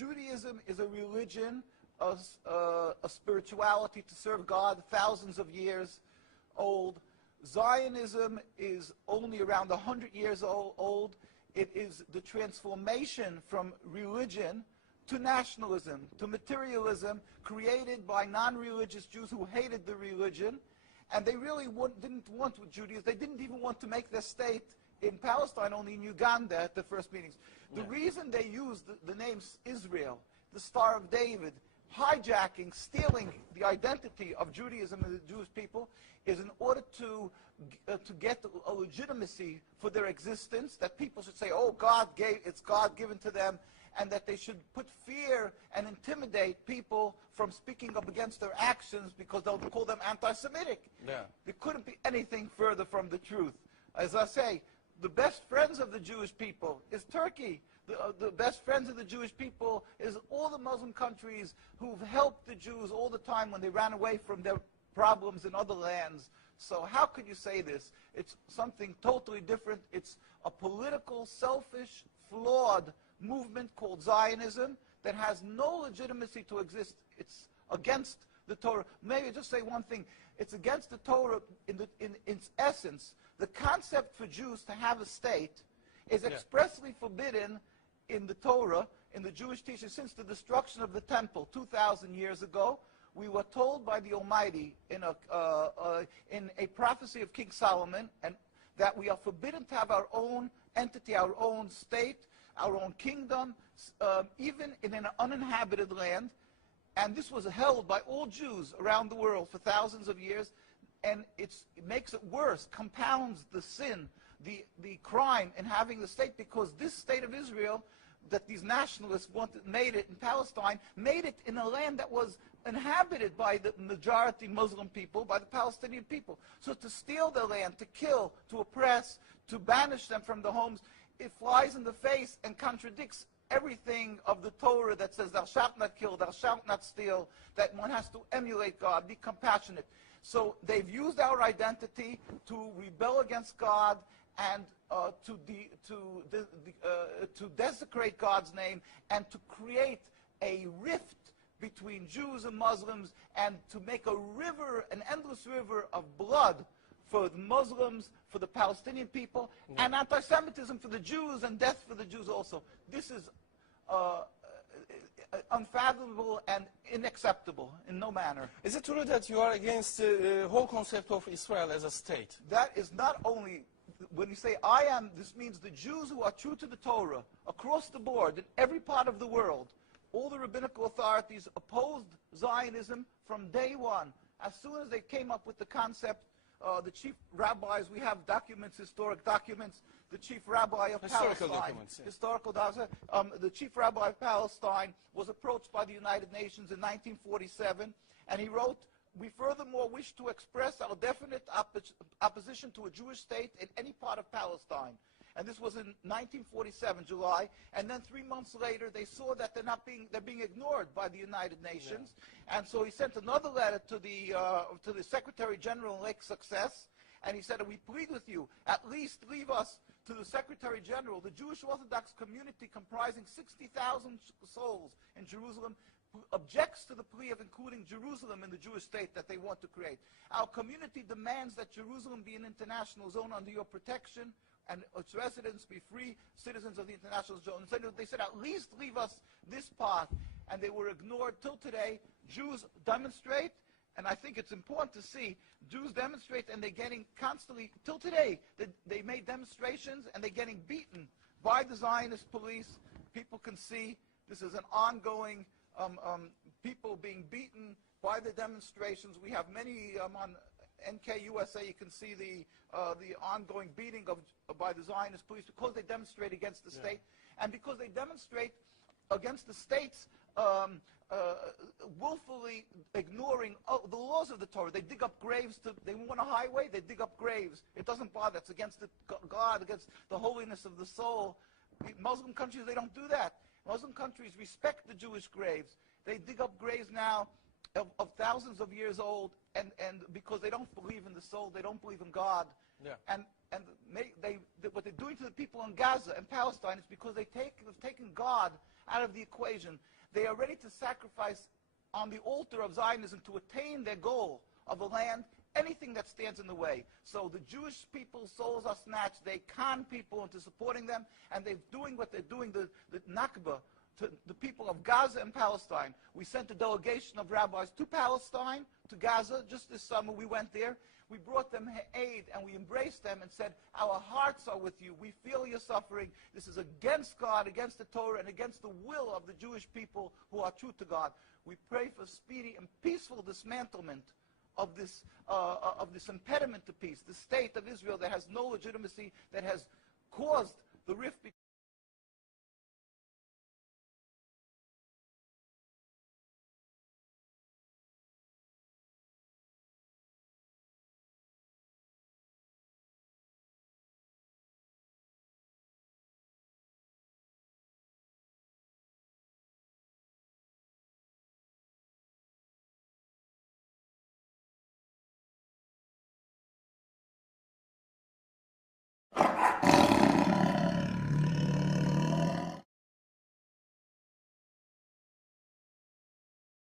Judaism is a religion, a spirituality to serve God, thousands of years old. Zionism is only around 100 years old. It is the transformation from religion to nationalism, to materialism, created by non-religious Jews who hated the religion. And they really didn't want Judaism. They didn't even want to make their state in Palestine, only in Uganda at the first meetings. The reason they used the name Israel, the Star of David, hijacking, stealing the identity of Judaism and the Jewish people, is in order to get a legitimacy for their existence, that people should say, oh, it's God given to them, and that they should put fear and intimidate people from speaking up against their actions because they'll call them anti-Semitic. Yeah. There couldn't be anything further from the truth. As I say, the best friends of the Jewish people is Turkey. The best friends of the Jewish people is all the Muslim countries who've helped the Jews all the time when they ran away from their problems in other lands. So how could you say this? It's something totally different. It's a political, selfish, flawed movement called Zionism that has no legitimacy to exist. It's against the Torah. Maybe just say one thing. It's against the Torah in its essence. The concept for Jews to have a state is expressly forbidden in the Torah, in the Jewish teaching, since the destruction of the temple 2,000 years ago. We were told by the Almighty in a prophecy of King Solomon, and that we are forbidden to have our own entity, our own state, our own kingdom, even in an uninhabited land. And this was held by all Jews around the world for thousands of years. And it makes it worse, compounds the sin, the crime in having the state, because this state of Israel that these nationalists made it in Palestine, made it in a land that was inhabited by the majority Muslim people, by the Palestinian people. So to steal their land, to kill, to oppress, to banish them from the homes, it flies in the face and contradicts everything of the Torah that says thou shalt not kill, thou shalt not steal, that one has to emulate God, be compassionate. So they've used our identity to rebel against God and to desecrate God's name, and to create a rift between Jews and Muslims, and to make a river, an endless river of blood for the Muslims, for the Palestinian people, and anti-Semitism for the Jews, and death for the Jews also. This is unfathomable and unacceptable in no manner. Is it true that you are against the whole concept of Israel as a state? That is not only, when you say I am, this means the Jews who are true to the Torah, across the board, in every part of the world, all the rabbinical authorities opposed Zionism from day one. As soon as they came up with the concept, the chief rabbis, we have documents, historic documents, the chief rabbi of Palestine, the chief rabbi of Palestine was approached by the United Nations in 1947, and he wrote, "We furthermore wish to express our definite opposition to a Jewish state in any part of Palestine." And this was in 1947, July. And then 3 months later, they saw that they're being ignored by the United Nations. Yeah. And so he sent another letter to the Secretary General in Lake Success, and he said, "We plead with you, at least leave us to the Secretary General. The Jewish Orthodox community, comprising 60,000 souls in Jerusalem, objects to the plea of including Jerusalem in the Jewish state that they want to create. Our community demands that Jerusalem be an international zone under your protection, and its residents be free citizens of the international zone." So they said, at least leave us this part. And they were ignored till today. Jews demonstrate, and I think it's important to see, Jews demonstrate, and they're getting constantly, till today, they made demonstrations, and they're getting beaten by the Zionist police. People can see this is an ongoing, people being beaten by the demonstrations. We have many on NKUSA, you can see the ongoing beating by the Zionist police because they demonstrate against the state, and because they demonstrate against the states willfully ignoring the laws of the Torah. They dig up graves. They want a highway, they dig up graves. It doesn't bother. It's against God, against the holiness of the soul. Muslim countries, they don't do that. Muslim countries respect the Jewish graves. They dig up graves now of thousands of years old, and because they don't believe in the soul, they don't believe in God. Yeah. And what they're doing to the people in Gaza and Palestine is because they've taken God out of the equation. They are ready to sacrifice on the altar of Zionism to attain their goal of a land, anything that stands in the way. So the Jewish people's souls are snatched. They con people into supporting them, and they're doing what they're doing, the Nakba, to the people of Gaza and Palestine. We sent a delegation of rabbis to Palestine, to Gaza. Just this summer we went there. We brought them aid, and we embraced them and said, our hearts are with you. We feel your suffering. This is against God, against the Torah, and against the will of the Jewish people who are true to God. We pray for speedy and peaceful dismantlement of this impediment to peace, the state of Israel that has no legitimacy, that has caused the rift between